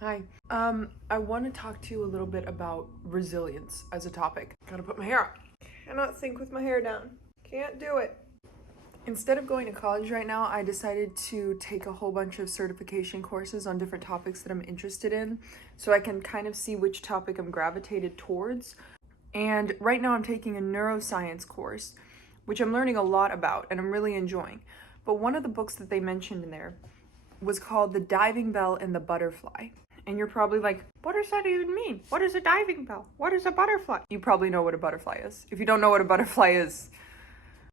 Hi. I want to talk to you a little bit about resilience as a topic. Gotta put my hair up. Cannot think with my hair down. Can't do it. Instead of going to college right now, I decided to take a whole bunch of certification courses on different topics that I'm interested in so I can kind of see which topic I'm gravitated towards. And right now I'm taking a neuroscience course, which I'm learning a lot about and I'm really enjoying. But one of the books that they mentioned in there was called The Diving Bell and the Butterfly. And you're probably like, what does that even mean? What is a diving bell? What is a butterfly? You probably know what a butterfly is. If you don't know what a butterfly is,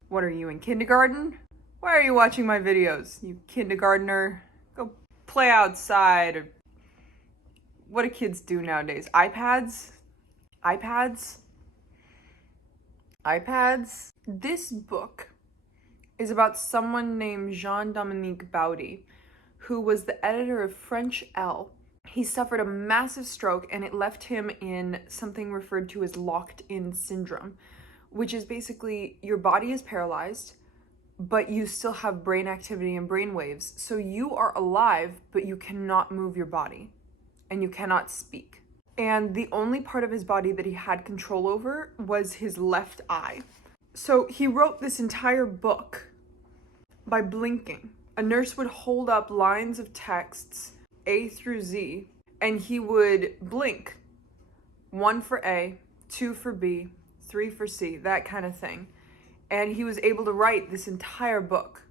what are you, in kindergarten? Why are you watching my videos, you kindergartner? Go play outside. Or what do kids do nowadays? iPads? iPads? iPads? This book is about someone named Jean-Dominique Baudy, who was the editor of French Elle. He suffered a massive stroke and it left him in something referred to as locked-in syndrome, which is basically your body is paralyzed, but you still have brain activity and brain waves. So you are alive, but you cannot move your body and you cannot speak. And the only part of his body that he had control over was his left eye. So he wrote this entire book by blinking. A nurse would hold up lines of texts, A through Z, and he would blink. 1 for A, 2 for B, 3 for C, that kind of thing. And he was able to write this entire book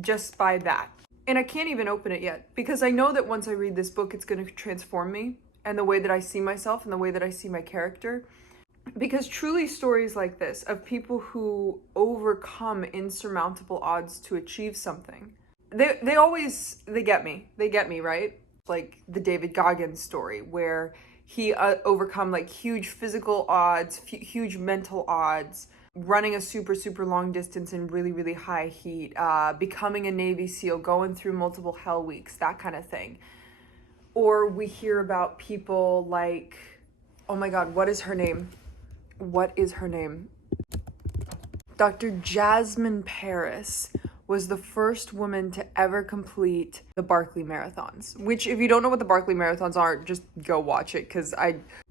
just by that. And I can't even open it yet because I know that once I read this book, it's going to transform me and the way that I see myself and the way that I see my character. Because truly stories like this of people who overcome insurmountable odds to achieve something, they get me, right? Like the David Goggins story where he overcome like huge physical odds, huge mental odds, running a super long distance in really high heat, becoming a Navy SEAL, going through multiple hell weeks, that kind of thing. Or we hear about people like, oh my God, what is her name? Dr. Jasmine Paris was the first woman to ever complete the Barkley Marathons, which if you don't know what the Barkley Marathons are, just go watch it because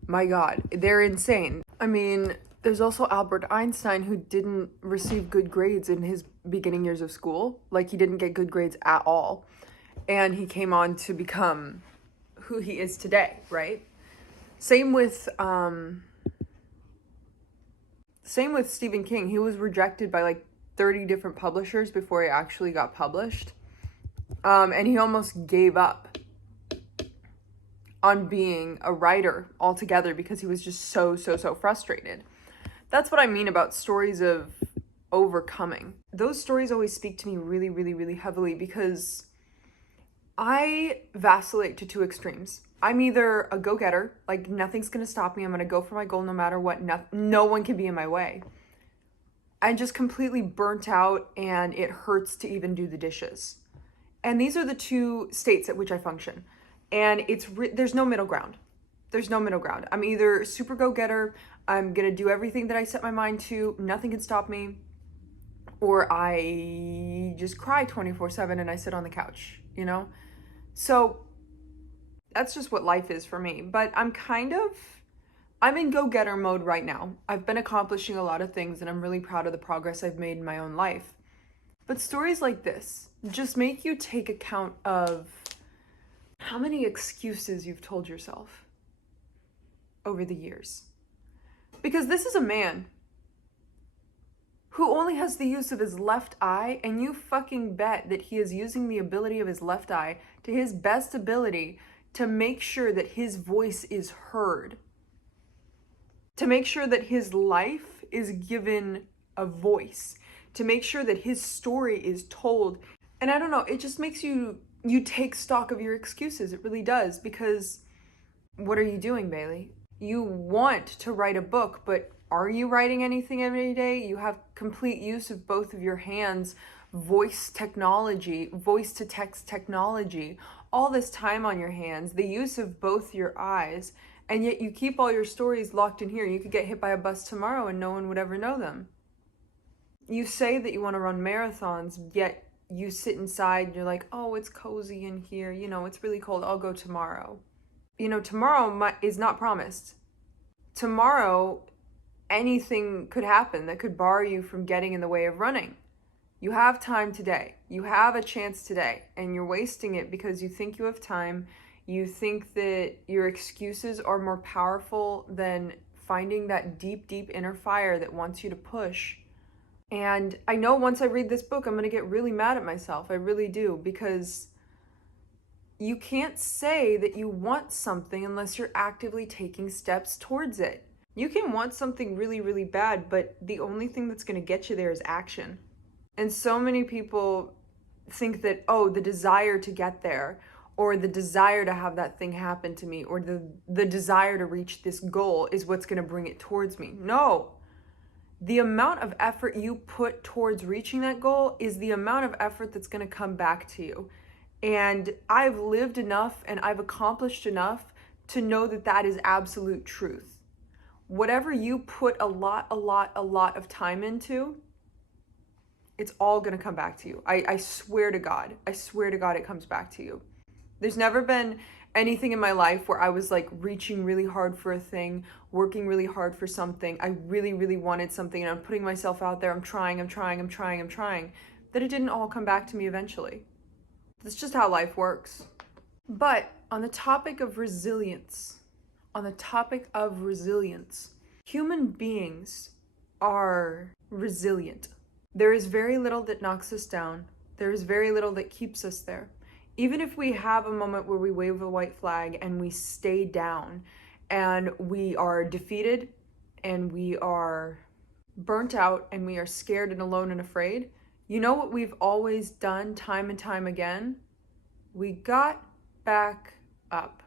my God, they're insane. I mean, there's also Albert Einstein who didn't receive good grades in his beginning years of school. Like he didn't get good grades at all. And he came on to become who he is today, right? Same with Stephen King. He was rejected by like 30 different publishers before he actually got published. And he almost gave up on being a writer altogether because he was just so frustrated. That's what I mean about stories of overcoming. Those stories always speak to me really heavily because I vacillate to two extremes. I'm either a go-getter, like nothing's gonna stop me, I'm gonna go for my goal no matter what, no one can be in my way. I'm just completely burnt out and it hurts to even do the dishes. And these are the two states at which I function. And there's no middle ground. There's no middle ground. I'm either super go-getter, I'm gonna do everything that I set my mind to, nothing can stop me, or I just cry 24/7 and I sit on the couch, you know? So that's just what life is for me. But I'm in go-getter mode right now. I've been accomplishing a lot of things and I'm really proud of the progress I've made in my own life. But stories like this just make you take account of how many excuses you've told yourself over the years. Because this is a man who only has the use of his left eye, and you fucking bet that he is using the ability of his left eye to his best ability to make sure that his voice is heard, to make sure that his life is given a voice, to make sure that his story is told. And I don't know, it just makes you take stock of your excuses. It really does, because what are you doing, Bailey? You want to write a book, but are you writing anything every day? You have complete use of both of your hands, voice technology, voice to text technology, all this time on your hands, the use of both your eyes, and yet you keep all your stories locked in here. You could get hit by a bus tomorrow and no one would ever know them. You say that you want to run marathons, yet you sit inside and you're like, oh, it's cozy in here. You know, it's really cold. I'll go tomorrow. You know, tomorrow is not promised. Tomorrow, anything could happen that could bar you from getting in the way of running. You have time today. You have a chance today, and you're wasting it because you think you have time. You think that your excuses are more powerful than finding that deep, deep inner fire that wants you to push. And I know once I read this book, I'm going to get really mad at myself. I really do, because you can't say that you want something unless you're actively taking steps towards it. You can want something really, really bad, but the only thing that's going to get you there is action. And so many people think that, oh, the desire to get there, or the desire to have that thing happen to me, or the desire to reach this goal is what's going to bring it towards me. No. The amount of effort you put towards reaching that goal is the amount of effort that's going to come back to you. And I've lived enough and I've accomplished enough to know that that is absolute truth. Whatever you put a lot of time into, it's all going to come back to you. I swear to God. I swear to God it comes back to you. There's never been anything in my life where I was like reaching really hard for a thing, working really hard for something. I really, really wanted something and I'm putting myself out there. I'm trying, that it didn't all come back to me eventually. That's just how life works. But on the topic of resilience, human beings are resilient. There is very little that knocks us down. There is very little that keeps us there. Even if we have a moment where we wave a white flag and we stay down and we are defeated and we are burnt out and we are scared and alone and afraid, you know what we've always done time and time again? We got back up.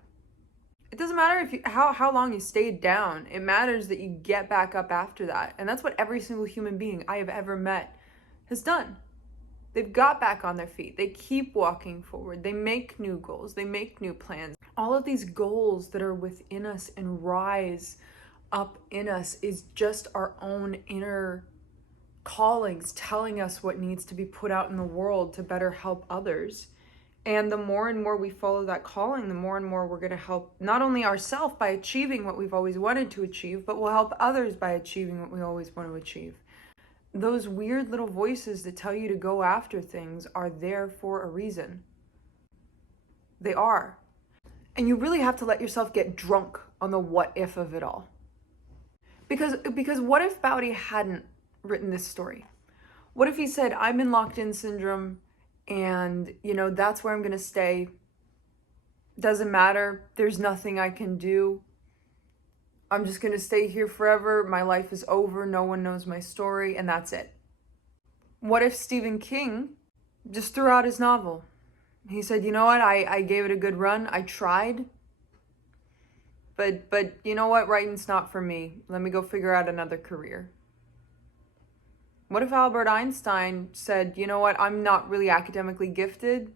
It doesn't matter if how long you stayed down. It matters that you get back up after that. And that's what every single human being I have ever met has done. They've got back on their feet. They keep walking forward. They make new goals. They make new plans. All of these goals that are within us and rise up in us is just our own inner callings telling us what needs to be put out in the world to better help others. And the more and more we follow that calling, the more and more we're going to help not only ourselves by achieving what we've always wanted to achieve, but we'll help others by achieving what we always want to achieve. Those weird little voices that tell you to go after things are there for a reason. They are. And you really have to let yourself get drunk on the what if of it all. Because what if Bowdy hadn't written this story? What if he said, I'm in locked-in syndrome and, that's where I'm going to stay. Doesn't matter. There's nothing I can do. I'm just going to stay here forever. My life is over. No one knows my story, and that's it. What if Stephen King just threw out his novel? He said, you know what? I gave it a good run. I tried. But you know what? Writing's not for me. Let me go figure out another career. What if Albert Einstein said, you know what? I'm not really academically gifted.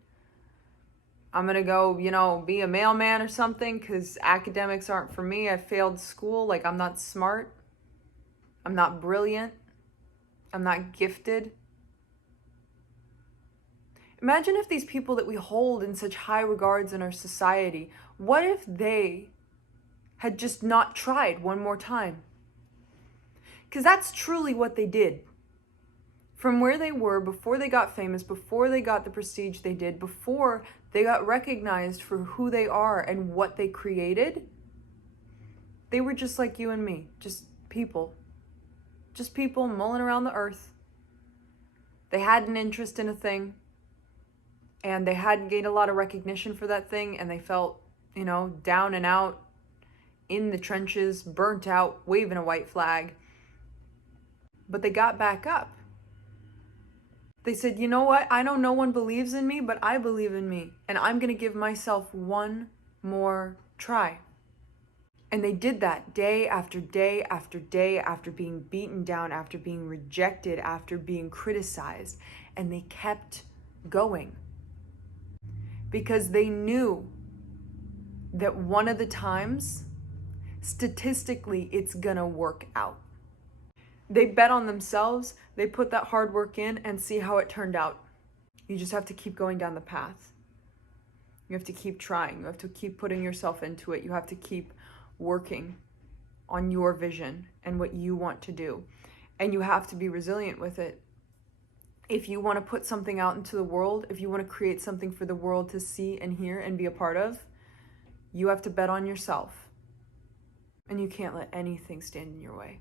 I'm going to go, be a mailman or something because academics aren't for me. I failed school. Like, I'm not smart. I'm not brilliant. I'm not gifted. Imagine if these people that we hold in such high regards in our society, what if they had just not tried one more time? Because that's truly what they did. From where they were before they got famous, before they got the prestige they did, before they got recognized for who they are and what they created, they were just like you and me, just people mulling around the earth. They had an interest in a thing and they hadn't gained a lot of recognition for that thing, and they felt, down and out in the trenches, burnt out, waving a white flag. But they got back up. They said, you know what? I know no one believes in me, but I believe in me. And I'm going to give myself one more try. And they did that day after day after day, after being beaten down, after being rejected, after being criticized. And they kept going. Because they knew that one of the times, statistically, it's going to work out. They bet on themselves, they put that hard work in, and see how it turned out. You just have to keep going down the path. You have to keep trying. You have to keep putting yourself into it. You have to keep working on your vision and what you want to do. And you have to be resilient with it. If you want to put something out into the world, if you want to create something for the world to see and hear and be a part of, you have to bet on yourself. And you can't let anything stand in your way.